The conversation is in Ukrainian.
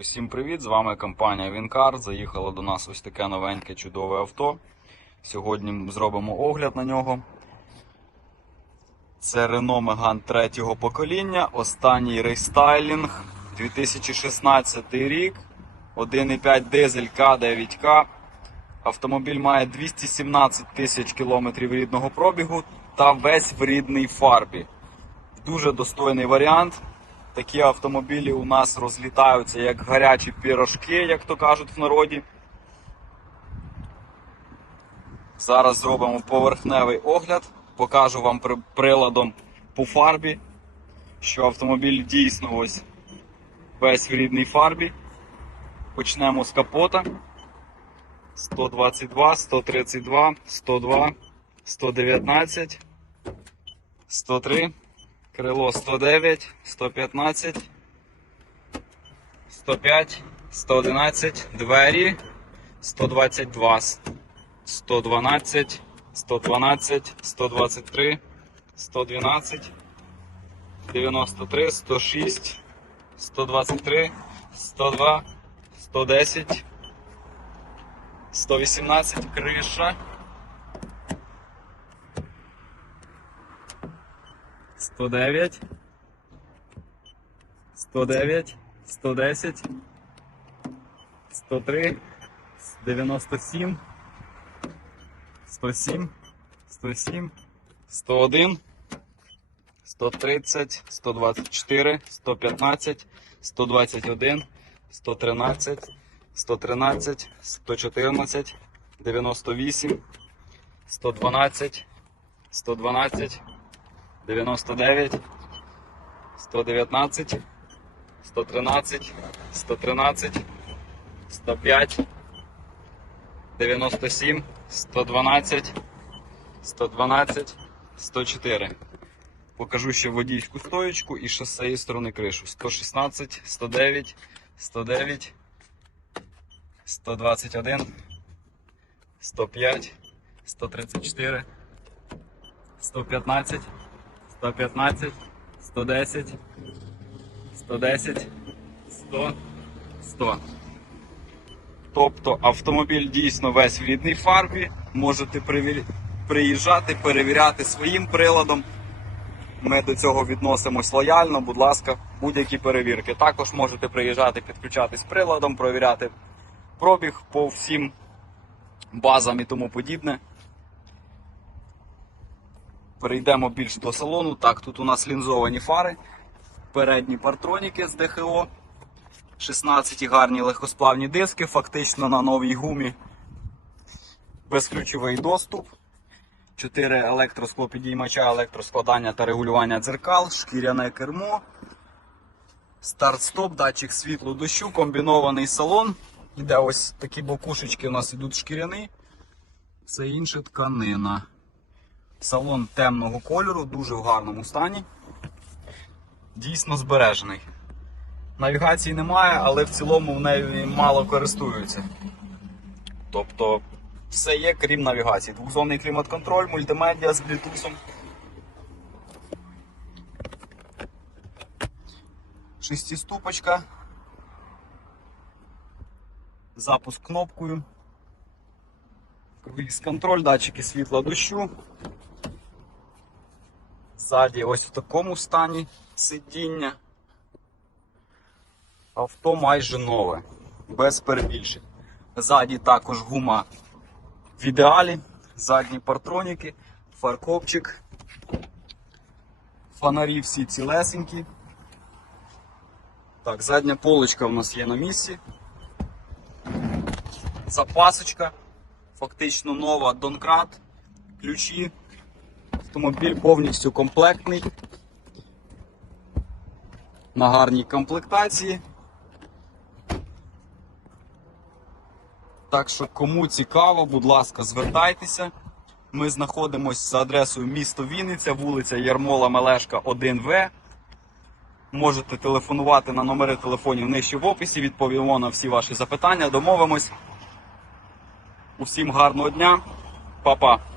Усім привіт! З вами компанія Вінкар. Заїхало до нас ось таке новеньке чудове авто. Сьогодні зробимо огляд на нього. Це Renault Megane третього покоління, останній рестайлінг 2016 рік, 1,5 дизель К9К. Автомобіль має 217 тисяч кілометрів рідного пробігу та весь в рідній фарбі. Дуже достойний варіант. Такі автомобілі у нас розлітаються як гарячі пірожки, як то кажуть в народі. Зараз зробимо поверхневий огляд. Покажу вам при- приладом по фарбі, що автомобіль дійсно ось весь в рідній фарбі. Почнемо з капота. 122, 132, 102, 119, 103. Крило 109, 115, 105, 111, двері 122, 112, 112, 123, 112, 93, 106, 123, 102, 110, 118, криша. 109, 109, 110, 103, 97, 107, 107, 101, 130, 124, 115, 121, 113, 113, 114, 98, 112, 112, 99, 119, 113, 113, 105, 97, 112, 112, 104. Покажу ще водійську стоєчку і з цієї сторони кришу. 116, 109, 109, 121, 105, 134, 115, 115, 110, 110, 100, 100. Тобто автомобіль дійсно весь в рідній фарбі. Можете приїжджати, перевіряти своїм приладом. Ми до цього відносимось лояльно, будь ласка, будь-які перевірки. Також можете приїжджати, підключатись приладом, провіряти пробіг по всім базам і тому подібне. Перейдемо більш до салону. Так, тут у нас лінзовані фари, передні партроніки з ДХО, 16 гарні легкосплавні диски, фактично на новій гумі. Безключовий доступ. 4 електросклопідіймача, електроскладання та регулювання дзеркал, шкіряне кермо, старт-стоп, датчик світлу дощу, комбінований салон. Іде ось такі бокушечки у нас ідуть шкіряні. Це інша тканина. Салон темного кольору, дуже в гарному стані. Дійсно збережений. Навігації немає, але в цілому в нею мало користуються. Тобто все є, крім навігації. Двохзонний клімат-контроль, мультимедіа з Bluetooth. Шестиступочка. Запуск кнопкою. Круїз контроль, датчики світла дощу. Ззаді ось в такому стані сидіння. Авто майже нове, без перебільшень. Ззаді також гума в ідеалі, задні партроніки, фаркопчик, фонарі всі цілесенькі. Так, задня полочка у нас є на місці. Запасочка, фактично нова Донкрат, ключі. Автомобіль повністю комплектний. На гарній комплектації. Так що, кому цікаво, будь ласка, звертайтеся. Ми знаходимося за адресою місто Вінниця, вулиця Ярмола Мелешка, 1В. Можете телефонувати на номери телефонів нижче в описі, відповімо на всі ваші запитання. Домовимось. Усім гарного дня, Па-па.